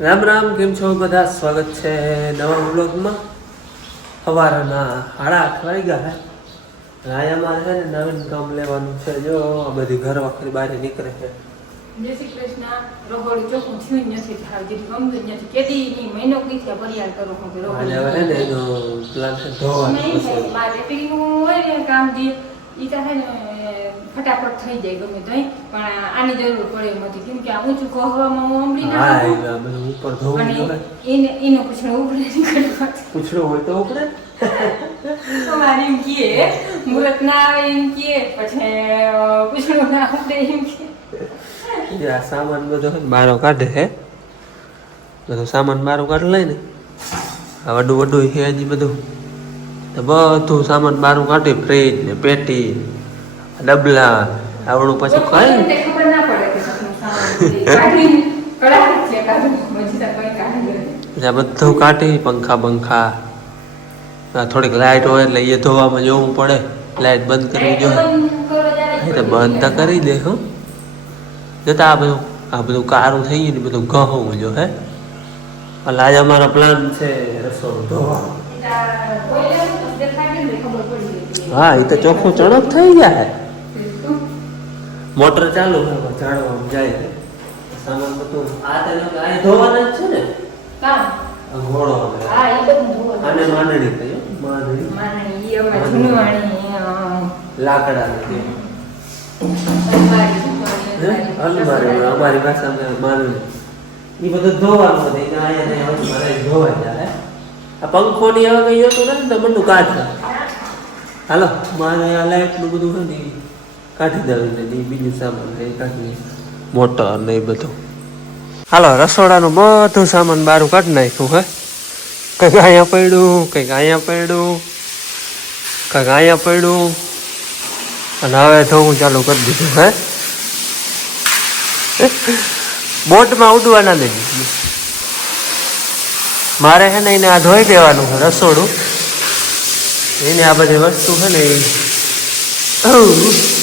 રામ રામ કેમ છો બધા? સ્વાગત છે નવા વ્લોગમાં. સવારના સાડા આઠ વાગ્યા હે. રાયામાં છે ને નવીન કામ લેવાનું છે. જો આ બધી ઘર વખરી બહાર નીકળે છે. જય શ્રી કૃષ્ણ. રહોડું ચોખ્ખું થયું નથી. થાવ જેથી ગમતું નથી. કેદી ની મહિનો કી છે પરિયાર કરો હું કે આજે હવે ને એનો પ્લાન છે ધોવા નહીં મારે હોય ને કામ જે ઈ તા ને ફટાફટ થઈ જાય ગમે તોય. પણ આની જરૂર પડે એમ નથી કેમ કે આ ઊંચું કહવામાં હું અંબળી ના બધું ઉપર ધોવું અને એને એનો પૂછડો ઉપડે નીકળવા પૂછડું હોય તો ઉપડે. અમારે એમ કીએ મુરત ના આવે એમ કીએ પછી પૂછડું ના ઉપડે એમ કીએ આ સામાન બધો મારો કાઢે હે. બધો સામાન મારો કાઢ લઈને આ વડું વડું હજી બધું. તો બધું સામાન બારું કાઢી ફ્રીજ ને પેટી ડબલા આવડું પછી કઈ બધું કાઢી પંખા પંખા થોડીક લાઇટ હોય એટલે એ ધોવામાં જોવું પડે. લાઇટ બંધ કરવી જોઈએ તો બંધ તો કરી દે હો. જતા આ બધું આ બધું કારું થઈ ગયું ને બધું ઘઉં જો હે. એટલે આજે અમારો પ્લાન છે રસોડું ધોવાનો. જાય. હા એ તો ચોખ્ખું ચણક થઈ ગયા હે? મોટર ચાલુ છે પણ જાય સામાન બધું. આ તને આ ધોવાના જ છે ને? કા ઘોડો હા, એ બધું ધોવાના. અને માંડણી કયો માંડણી. મારણી, ઈ અમારે જૂનવાણી, લાકડા અલમારી, અમારી ભાષામાં માંડણી. એ બધું ધોવાનું એને અહીંયા ને અહીંયા ધોવાઈ જાય. આ પંખો ની હવે ને તો બધું કાઢે હાલો મારે આ બધું છે ને ઈ કાઢી છે ને બીજું સામાન એ કાઢી મોટર ને બધું. હાલો, રસોડાનું બધું સામાન બારું કાઢી નાખ્યું, હે? કંઈક અહીંયા પડ્યું, કંઈક અહીંયા પડ્યું, કંઈક અહીંયા પડ્યું. અને હવે ધોવું ચાલુ કરી દીધું, હે? બોટમાં ઉડવા ના મારે છે ને એને આ ધોઈ દેવાનું છે રસોડું. એને આ બધી વસ્તુ છે ને એ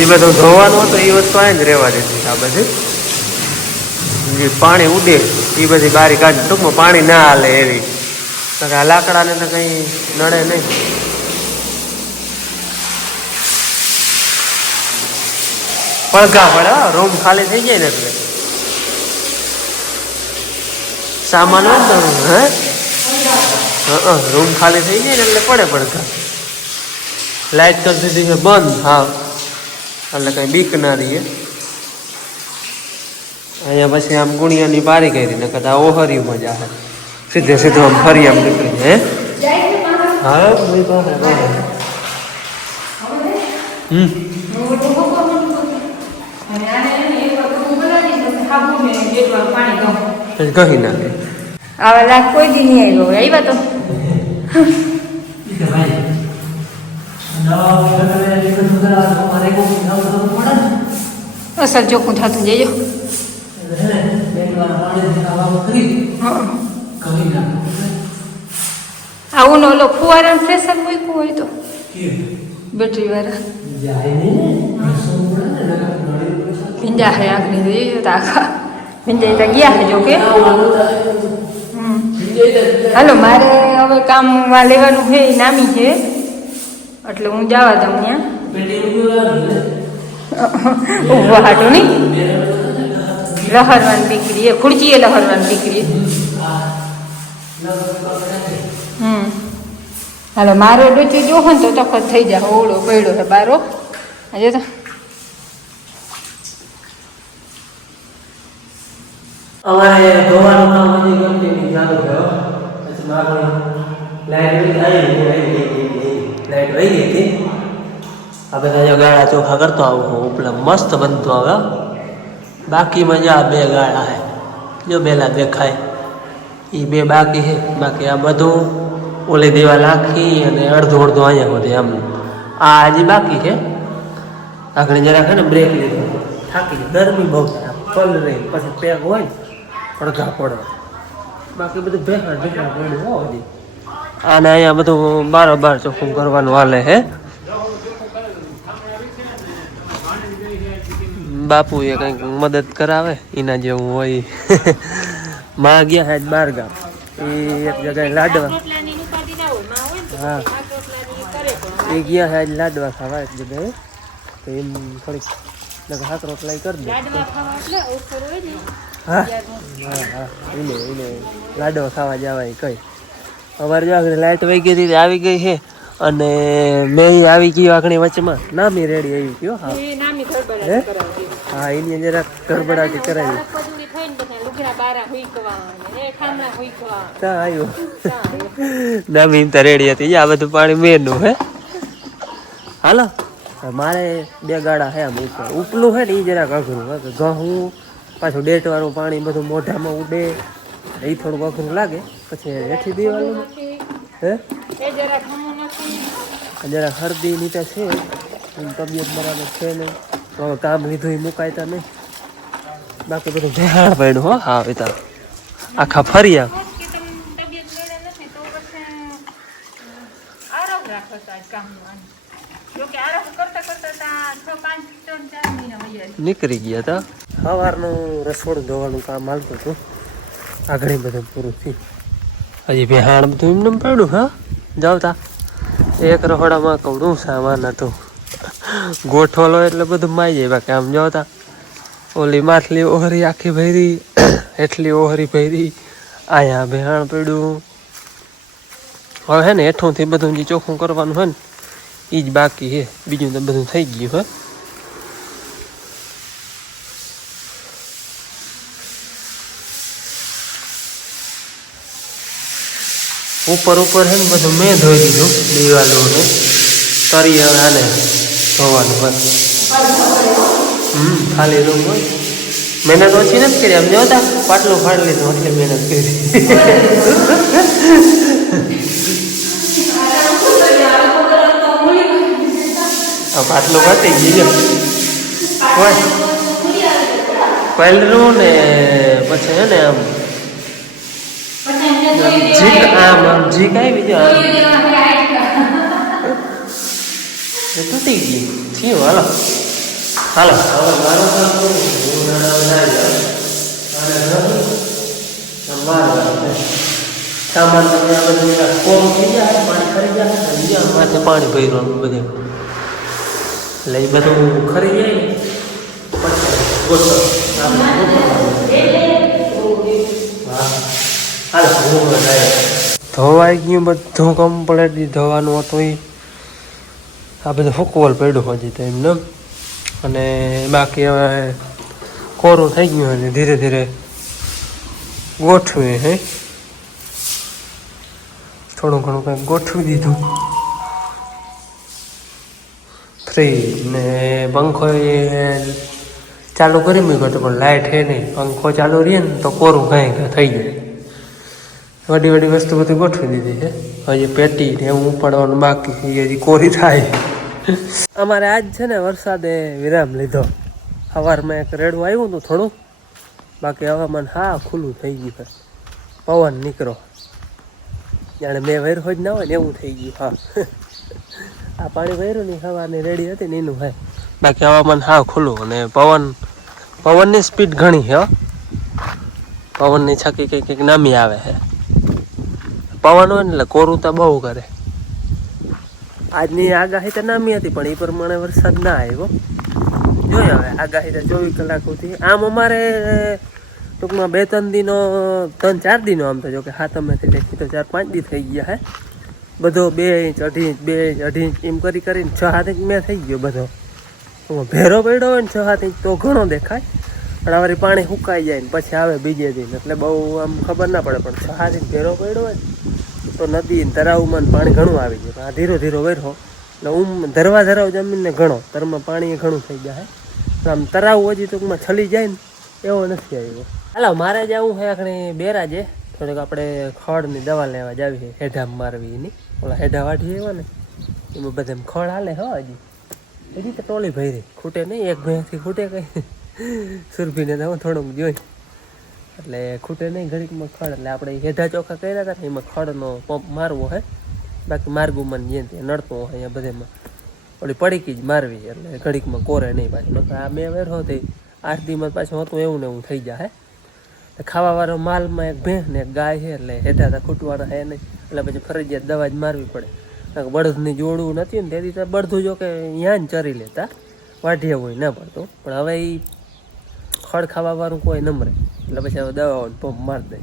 એ બધું ધોવાનું હતું, એ વસ્તુ આને જ રહેવા દેતી આ બધી જે પાણી ઉડે, એ બધી બારી કાઢી ટૂંકમાં પાણી ના હાલે એવી. કારણ કે આ લાકડાને તો કંઈ નડે નહીં. પડઘા પડે રૂમ ખાલી થઈ જાય ને એટલે. સામાન હોય ને તો હે? રૂમ ખાલી થઈ જાય ને એટલે પડે પડઘા લાઈટ કરી દીધી છે બંધ? હા. એટલે કઈ બીક ના રહીએ અહીંયા પછી આમ ગુણિયાની બારી કરી ને કદાચ ઓહરીમાં જાય સીધે સીધું આમ ફરી આમ નીકળી જાય હે જાય છે માણસ? હા ભાઈ પાસે હવે ને, હમ મોટું બપોર મોટું બપોર. અને આને છે ને એક વાર ડબ્બું બનાવી દઈએ, પછી સાબુ ને બે વાર પાણી દઉં. પછી કહી નાખે આવા લાખ કોઈ દી નહીં આવ્યો આવ્યા તો અસર જોખું થતું જજો આવું ઓલો ફુવારા ફ્રેશર મૂક્યું હોય તો. બેટરી વાળા. ભીંજા હે. આગળ આખા. ભીંજાઈ તો ગયા હે જો કે. હાલો મારે હવે કામમાં લેવાનું છે નામી છે. એટલે હું જવા દઉં ત્યાં. ઊભા હાટું નહીં? લહરવાની દીકરી એ ખુરચીએ લહરવાની દીકરી હમ. હાલો, મારો ડોચો જો ને તો તફત થઈ જાય ઓળો પડ્યો હે બારો. આજે તો અમારે ધોવાનું કામ હજી ગમતી ચાલુ થયો. પછી મારું લાઈટ આવી લાઈટ રહી ગઈ હતી હવે જો ગાળા ચોખા કરતો આવું હું, ઉપલા મસ્ત બનતો આવે બાકી મજા બે ગાળા હે, જો બેલા દેખાય. એ બે બાકી છે બાકી આ બધું ઓલી દિવાલ આખી અને અડધો અડધો અહીંયા સુધી આમ. આ હજી બાકી છે. આગળ જરાક છે ને બ્રેક લીધો. થાકી ગરમી બહુ થાય પલ રહી, પછી પેગ હોય અડધા પડે. બાકી બધું ભેગા ભેગા પડ્યું હોય અને અહીંયા બધું બારોબાર ચોખ્ખું કરવાનું હાલે હે. બાપુ એ કંઈક મદદ કરાવે એના જેવું હોય. માં ગયા હે બાર ગામ એ એક જગ્યાએ લાડવા. હા. એ ગયા હે લાડવા ખાવા એક જગ્યાએ. તો એમ થોડીક નકર હાથ રોટલાઈ કરી દે. હા. હા હા. એને એને લાડવા ખાવા જવાય કઈ. અમારે જો લાઇટ વહી ગઈ આવી ગઈ છે અને મેં આવી ગયો આગળ વચમાં. નામી રેડી આવી ગયો હા હે? એની જરાક ગડબડાટી કરાવી. પદુડી થઈને બધા લુગડા બારા હુઈકવા ને એ ઠામડા હુઈકવા ત્યાં આવ્યો ત્યાં આવ્યો. તો રેડી હતી. આ બધું પાણી મેનું હે. હાલો. મારે બે ગાડા હે આમ ઉપર. ઉપલું હે ને એ જરાક અઘરું હે ઘઉં પાછું ડેટ વાળું પાણી બધું મોઢામાં ઉડે. એ થોડુંક અઘરું લાગે. પછી હેઠી દીવાનું હે? જરા હરદી નીચે છે તબિયત બરાબર છે નહીં. તો હવે કામ લીધું એ મુકાયતા નહીં. બાકી બધું ભેહાણ પડ્યું હો. હા હવે આખા ફર્યા. નીકળી ગયા હતા સવારનું રસોડું ધોવાનું કામ હાલતું હતું. આગળ બધું પૂરું થયું. હજી ભેહાણ બધું એમને પડ્યું હા? જાવ તા. એક રહોડામાં કવડું સામાન હતું. ગોઠવલો એટલે બધું માઈ જાય. બાકી આમ જોતા ઓલી માછલી ઓહરી આખી ભરી હેઠલી ઓહરી ભરી, આયા ભેણ પડ્યું. હવે હે ને, હેઠુંથી બધું જે ચોખ્ખું કરવાનું હોય ને એ જ બાકી છે બીજું તો બધું થઈ ગયું, હે. ઉપર ઉપર છે ને બધું મેં ધોઈ દીધું દિવાલોને. તરી હવે આને ધોવાનું બસ. હમ ખાલી રૂમ હોય. મહેનત ઓછી નથી કરી આમ જોતા પાટલું ફાડી લીધું એટલે મહેનત કરી. પાટલો પાટલું ગયો હોય. પહેલું ને પછી છે ને આમ જીક આમ આમ જીક આવી ગયો આમ એ તૂટી ગઈ. થયું હાલો. હાલો. હવે મારો કામ? હું નાના બનાવી અને રમી. સંભાળવાનું છે. સામાન તમે આ બધું કોમ થઈ જાય પાણી ખરી જાય અને બીજા માથે પાણી ભર્યું બધે. એટલે એ બધું ખરી જાય પછી ધોવાઈ ગયું બધું કમ્પ્લેટલી ધોવાનું હતું એ આ બધું ફૂકવલ પડ્યું હજી તો એમને અને બાકી હવે કોરું થઈ ગયું અને ધીરે ધીરે. ગોઠવે, હે? થોડું ઘણું કંઈક ગોઠવી દીધું. ફ્રી ને પંખો એ ચાલુ કરી મૂક્યો તો પણ લાઇટ હે નહીં. પંખો ચાલુ રહીએ ને તો કોરું કંઈક કાંઈ થઈ જાય વડી વડી વસ્તુ બધી ગોઠવી દીધી છે. હજી પેટી ને એવું ઉપાડવાનું બાકી હજી કોરી થાય. અમારે આજ છે ને વરસાદે વિરામ લીધો. સવારમાં એક રેડું આવ્યું હતું થોડું બાકી હવામાન હા ખુલ્લું થઈ ગયું પવન નીકળો. જાણે મેં વૈર હોય જ ના હોય ને એવું થઈ ગયું, હા. આ પાણી વૈરું ને સવારની રેડી હતી ને એનું, હે. બાકી હવામાન હા ખુલ્લું અને પવન, પવનની સ્પીડ ઘણી છે પવનની છકી કંઈક કંઈક નામી આવે છે. પવન હોય ને એટલે કોરુતા બહુ કરે. આજની આગાહી તો નામી હતી, પણ એ પ્રમાણે વરસાદ ના આવ્યો. જોઈએ હવે, આગાહી તો ચોવીસ કલાક સુધી આમ અમારે ટૂંકમાં બે, ત્રણ દિનો, ત્રણ, ચાર દિનો આમ તો જો કે હાથમાંથી લેખી તો ચાર, પાંચ દી થઈ ગયા હે. બધો બે ઇંચ, અઢી ઇંચ, બે ઇંચ, અઢી ઇંચ, એમ કરી, કરીને છ હાથ ઇંચ મેં થઈ ગયો બધો. ભેરો પડ્યો હોય ને છ હાથ ઇંચ તો ઘણો દેખાય. પણ હવે પાણી સુકાઈ જાય ને પછી આવે બીજે દિન. એટલે બહુ આમ ખબર ના પડે, પણ સારી ઘેરો પડ્યો હોય તો નદી ને પાણી ઘણું આવી જાય. આ ધીરો ધીરો વેરો એટલે ઉમ ધરવા ધરાવ જમીનને ઘણો. તરમાં પાણી ઘણું થઈ જાય આમ તરાવ હજી ટૂંકમાં છલી જાય ને, એવો નથી આવ્યો. હાલો, મારે જવું છે આખણી બેરાજે થોડીક આપણે ખડની દવા લેવા જાવી છે હેઢા મારવી એની. ઓલા હેઢા વાઢી એવા ને, એમાં બધા ખડ હાલે, હો, હજી. હજી તો ટોલી ભરી. ખૂટે નહીં, એક ભાઈથી ખૂટે કઈ. સુરભીને તો થોડુંક જોઈ. એટલે ખૂટે નહીં ઘડીકમાં ખડ, એટલે આપણે હેઢા ચોખા કર્યા હતા ને, એમાં ખડનો પંપ મારવો હે. બાકી માર્ગુમાં જે તે નડતો હોય અહીંયા બધેમાં. ઓલી પડીકી જ મારવી, એટલે ઘડીકમાં કોરે નહીં પાછું. નકર આ મેં વેરો તે આઠ દીમાં પાછું હતું એવું ને એવું થઈ જાય ખાવાવાળો માલમાં એક ભેંસ ને એક ગાય છે એટલે હેઠા ખૂટવાના હે નહીં. એટલે પછી ફરજિયાત દવા જ મારવી પડે. બળદની જોડવું નથી ને તેથી તો બળદું જો કે ત્યાં જ ચરી લેતા. વાઢિયા હોય ના પડતું. પણ હવે એ ખડ ખાવાવાળું કોઈ નમરે એટલે પછી હવે દવાઓને પંપ મારી દે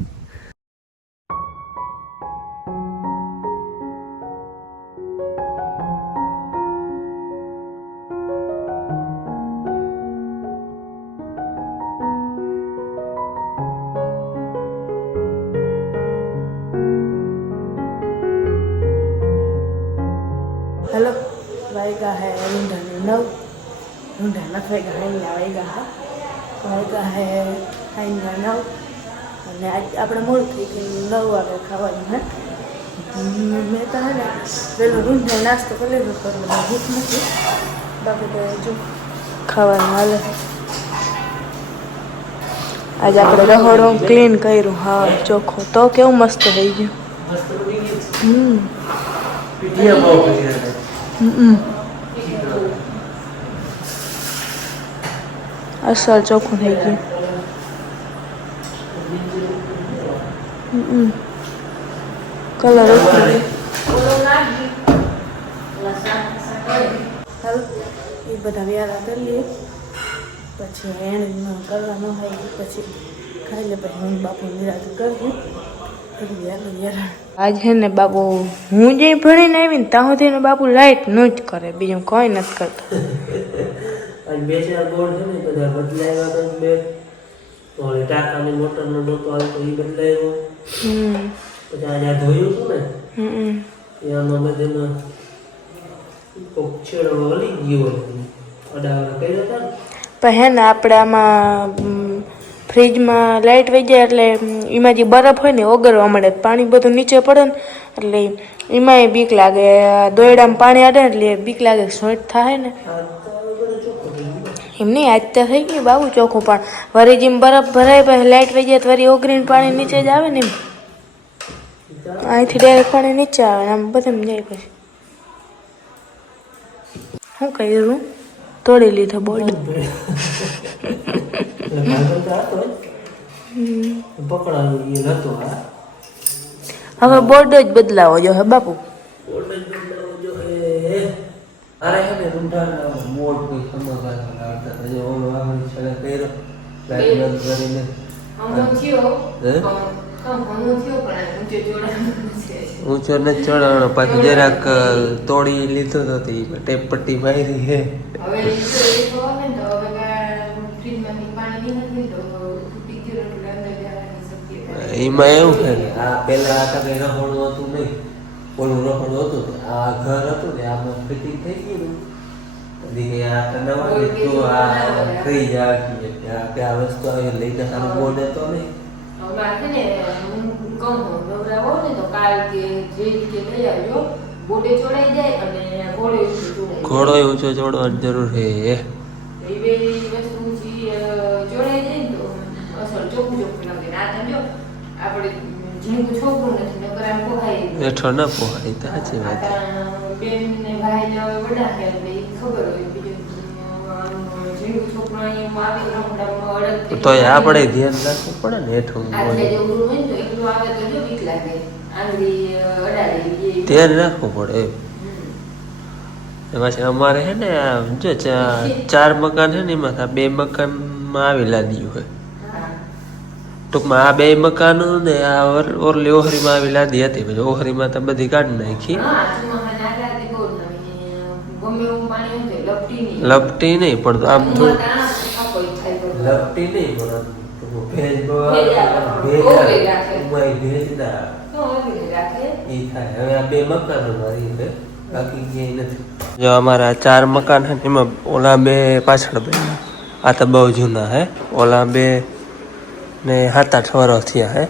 hello vậy cả hè mình đã nấu mình đã nấu vậy cả hè nhà vậy cả વાયગા હે ખાઈને નવ. અને આજ આપણે મોડું થઈ ગયું નવ વાગે ખાવાનું હે? મેં તો હે ને પેલો રૂંઢે નાસ્તો કરી લીધો મને ભૂખ નથી. બાકી તો જો ખાવાનું હાલે. આજે આપણે રહોડો ક્લીન કર્યું હા ચોખ્ખો. તો કેવું મસ્ત થઈ ગયું. હમ હમ. અસલ ચોખ્ખું થઈ ગયું. કલર એ બધા વ્યારા કરી લઈએ. પછી એને કરવા ન હોય, પછી ખાઈ લે, પછી હું બાપુ નિરાજ કરવું આજ છે ને બાપુ હું જે ભણીને આવીને ત્યાં સુધી બાપુ લાઈટ ન જ કરે, બીજું કોઈ નથી કરતો. અને બે ચાર બોર્ડ છે ને બધા બદલાવ્યા તો બે. ઓલી ટાંકાની મોટરનો ડોકો આવતો એ બદલાયો. પછી આજે ધોયું હતું ને એમાં બધામાં કોક છેડો વળી ગયો અડાવડા કર્યો હતા પણ હે ને આપણે આમાં ફ્રીજમાં લાઇટ વહી જાય એટલે એમાં જે બરફ હોય ને ઓગરવા ઓગળવા મળે પાણી બધું નીચે પડે ને એટલે એમાંય બીક લાગે. દોયડામાં પાણી અડે ને એટલે બીક લાગે સોટ થાય ને. તો થઈ ગયું એમ નહીં આજ તો થઈ ગયું બાબુ ચોખ્ખું પણ વળી જેમ બરફ ભરાય પછી લાઇટ વહી જાય તો વળી ઓગળીને પાણી નીચે જ આવે ને એમ. અહીંથી ડાયરેક્ટ પાણી નીચે આવે ને આમ બધે જાય પછી. શું કર્યું તોડી લીધો બોર્ડ. હવે બોર્ડ જ બદલાવો જો હે બાપુ. બોર્ડ જ બદલાવો જો હે. અરે હે ને રૂંઢાના બોર્ડ કોઈ સમાધાન લાવતા હતા. જો ઓલો આગળ છેડે કર્યો લાઈટ બંધ કરીને. હું. ઊંચો ન ચડાવણો પાછું જરાક તોડી લીધો તો તે ટેપ પટ્ટી મારી હે. એમાં એવું છે આ પેલા આ કઈ રહોણું હતું નહીં. ઓલું રહોડું હતું ને આ ઘર હતું ને આમાં ફિટિંગ થઈ ગયું ને. પછી કે આ નવા તો આ ફ્રીજ આવી કે આ વસ્તુ આવી લઈને સારું બોર્ડ હતો નહીં. બોડે ચોડાઈ જાય અને ઘોડે ઘોડો ઊંચો ચડવાની જરૂર છે એ. બે વસ્તુ જોડાઈ જાય તો અસર ચોખ્ખું ચોખ્ખું લાગે. ને આ આપણે ઝીણકું છોકરું નથી નકર આમ પોહાય બેઠો ના પોહાય તો સાચી વાત. બેન ને ભાઈ વડા છે એટલે ખબર હોય અડગ તો એ આપણે ધ્યાન રાખવું પડે ને હેઠું એ ધ્યાન રાખવું પડે એમ. હમ. એમાં છે અમારે છે ને જો ચાર મકાન છે ને એમાં બે મકાનમાં આવેલા લાદ્યું હોય. ટૂંકમાં આ બે મકાનો ને આ ઓર- ઓરલી ઓહરીમાં આવી લાદી હતી. પછી ઓહરીમાં તો બધી કાઢી નાખી. તે તો લપટી નહીં. લપટી પણ આમ બધું. લપટી નહીં પણ. તો જો અમારા ચાર મકાન એમાં ઓલા બે પાછળ બે આ તો બહુ જૂના હે. ઓલા બે ને સાત આઠ વર્ષ થયા હે.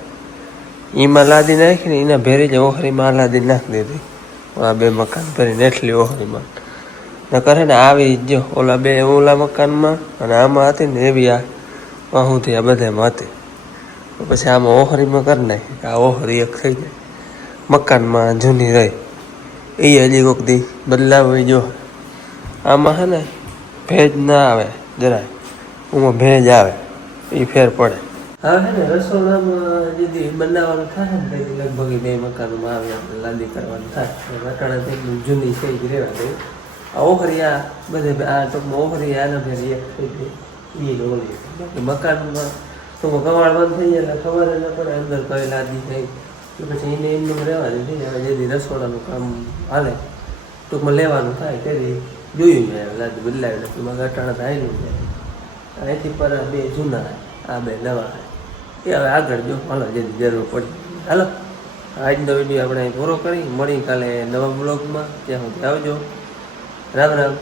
એમાં લાદી નાખી ને એના ભેરી જ ઓહરીમાં આ લાદી નાખી દીધી. ઓલા બે મકાન ભરીને એટલી ઓહરીમાં ને કરે ને આવી જ જો ઓલા બે ઓલા મકાનમાં અને આમાં હતી ને એવી આ વાહુથી આ બધામાં હતી. પછી આમાં ઓહરીમાં કરી નાખી આ ઓહરી એક થઈ જાય. મકાનમાં જૂની રહી. એ હજી કોક દી બદલાવી જો. આમાં છે ને ભેજ ના આવે જરાય. ઉમાં ભેજ આવે. એ ફેર પડે. હવે હે ને, રસોડામાં જે બનાવવાનું થાય ને તે લગભગ બે મકાનમાં આવે, આપણે લાદી કરવાનું થાય. વટાણા તેની જૂની છે જ રહેવા દે. આ ઓખરી આ બધે આ ટૂંકમાં ઓખરી આના ભેર એક એ ઓલી. બાકી મકાનમાં ટૂંકમાં કમાડ બંધ થઈ જાય, એટલે ખબર ન પડે અંદર કઈ લાદી થઈ. પછી એને એમનું રહેવા દે હવે જેથી રસોડાનું કામ હાલે, ટૂંકમાં લેવાનું થાય તેથી જોયું મેં લાદી બદલાવી નથી એમાં અટાણા થાય નહીં અહીંથી પર બે જૂના, આ બે નવા. એ હવે આગળ જો, હાલો, જે જરૂર પડી. હાલો આજનો વીડિયો આપણે પૂરો કરી. મળી કાલે નવા બ્લોગમાં. ત્યાં સુધી આવજો. રામ રામ.